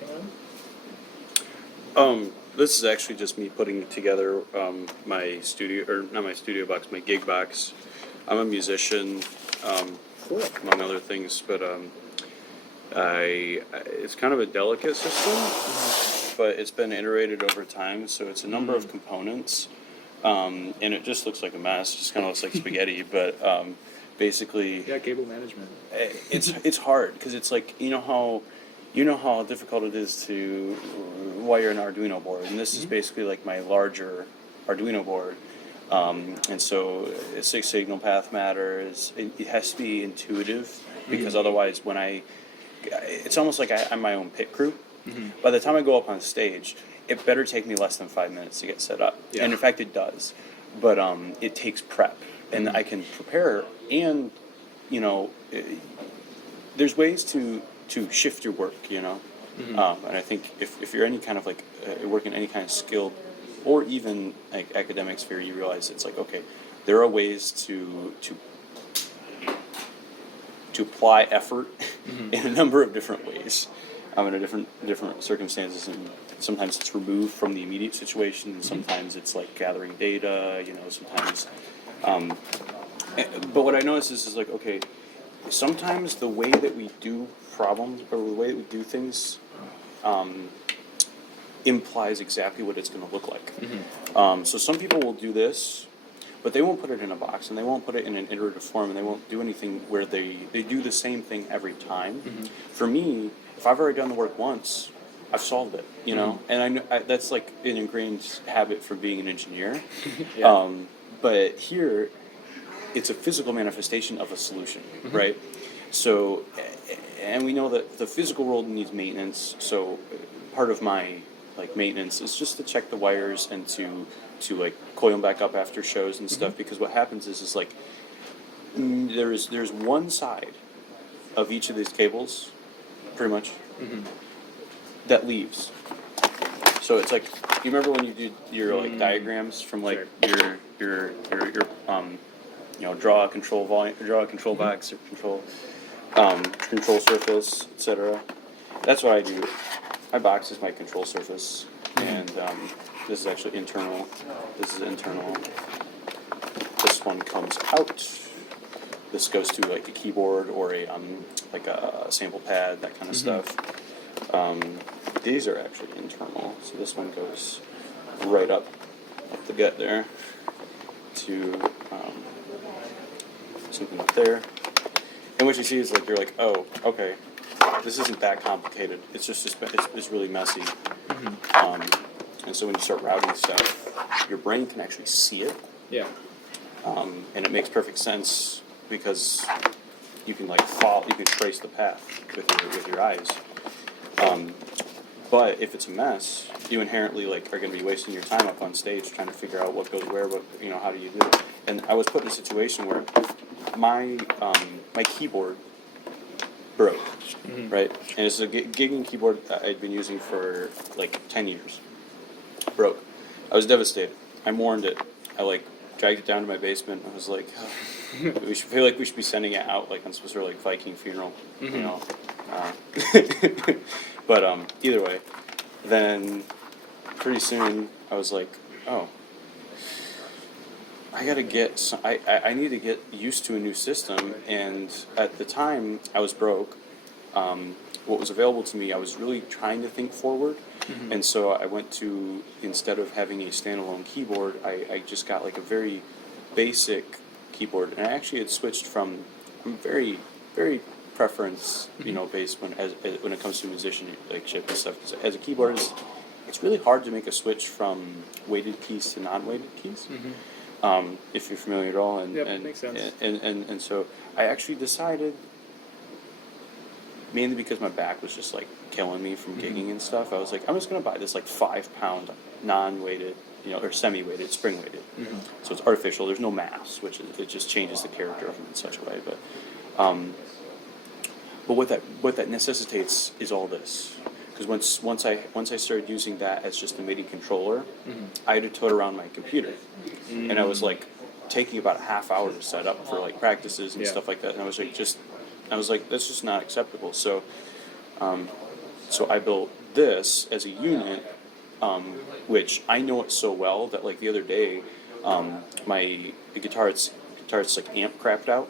working on? This is actually just me putting together my studio, or not my studio box, my gig box. I'm a musician, Cool. among other things, but it's kind of a delicate system, but it's been iterated over time, so it's a number of components, and it just looks like a mess. It just kind of looks like spaghetti, but basically, Yeah, cable management. it's hard because it's like you know how difficult it is to wire an Arduino board, and this is basically like my larger Arduino board. And so Six Signal path matters. It has to be intuitive because otherwise, it's almost like I'm my own pit crew. By the time I go up on stage, it better take me less than 5 minutes to get set up, and in fact, it does. But it takes prep, and I can prepare, and there's ways to shift your work, and I think if you're any kind of like working any kind of skilled or even like academic sphere, you realize it's like, okay, there are ways to apply effort in a number of different ways, in a different circumstances, and sometimes it's removed from the immediate situation, and sometimes it's like gathering data, sometimes. But what I notice is like, okay, sometimes the way that we do problems or the way that we do things implies exactly what it's going to look like. So some people will do this, but they won't put it in a box, and they won't put it in an iterative form, and they won't do anything where they do the same thing every time. For me, if I've already done the work once, I've solved it, and I know that's like an ingrained habit from being an engineer. But here, it's a physical manifestation of a solution, right? So, and we know that the physical world needs maintenance. So, part of my maintenance is just to check the wires and to like coil them back up after shows and stuff. Because what happens is like there's one side of each of these cables, pretty much, that leaves. So it's like, you remember when you did your like diagrams from like your draw a control volume, draw a control box, or control surface, etc. That's what I do. My box is my control surface, and this is actually internal. This is internal. This one comes out. This goes to like a keyboard or a like a sample pad, that kind of stuff. These are actually internal, so this one goes right up the gut there to something up there. And what you see is like, you're like, oh, okay, this isn't that complicated. It's just it's really messy. And so when you start routing stuff, your brain can actually see it. Yeah. And it makes perfect sense because you can you can trace the path with your eyes. But if it's a mess, you inherently are going to be wasting your time up on stage trying to figure out what goes where, how do you do it? And I was put in a situation where my keyboard broke, right? And it's a gigging keyboard I'd been using for 10 years. Broke. I was devastated. I mourned it. I dragged it down to my basement. I was like, we should be sending it out on some sort of Viking funeral, But either way, then pretty soon I was like, oh, I gotta get some, I need to get used to a new system. And at the time I was broke. What was available to me, I was really trying to think forward. And so I went to, instead of having a standalone keyboard, I just got a very basic keyboard. And I actually had switched from, I'm very, very preference, based when it comes to musicianship and stuff. 'Cause as a keyboardist, it's really hard to make a switch from weighted keys to non-weighted keys. If you're familiar at all, and makes sense. And so I actually decided, mainly because my back was just killing me from gigging and stuff, I was like, I'm just gonna buy this 5-pound non-weighted, or semi-weighted, spring-weighted. So it's artificial. There's no mass, which it just changes the character of them in such a way. But what that necessitates is all this. Because once I started using that as just a MIDI controller, I had to tote around my computer, and I was taking about a half hour to set up for practices and stuff like that. And I was like, that's just not acceptable. So I built this as a unit, which I know it so well that like the other day, the guitar it's like amp crapped out,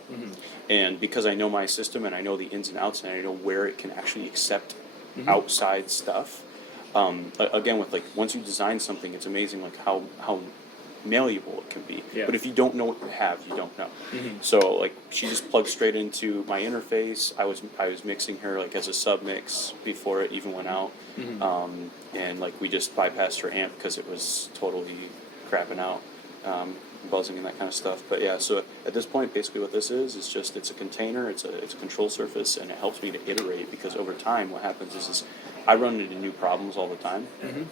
and because I know my system and I know the ins and outs and I know where it can actually accept outside stuff. Again, with like once you design something, it's amazing like how malleable it can be. Yeah. But if you don't know what you have, you don't know. So like she just plugged straight into my interface. I was mixing her like as a sub mix before it even went out, and like we just bypassed her amp because it was totally crapping out, buzzing and that kind of stuff. But yeah, so at this point, basically what this is just it's a container, it's a control surface, and it helps me to iterate because over time, what happens is I run into new problems all the time, and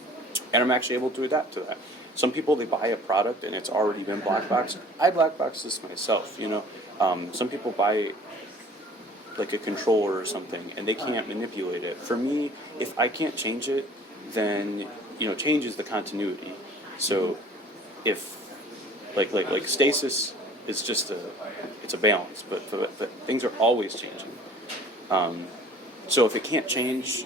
I'm actually able to adapt to that. Some people, they buy a product and it's already been black box. I black box this myself, you know. Some people buy like a controller or something and they can't manipulate it. For me, if I can't change it, then you know, change is the continuity. So if like stasis is just it's a balance, but things are always changing. So if it can't change,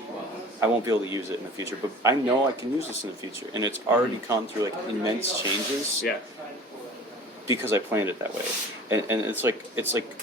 I won't be able to use it in the future. But I know I can use this in the future, and it's already gone through like immense changes Yeah. because I planned it that way. And it's like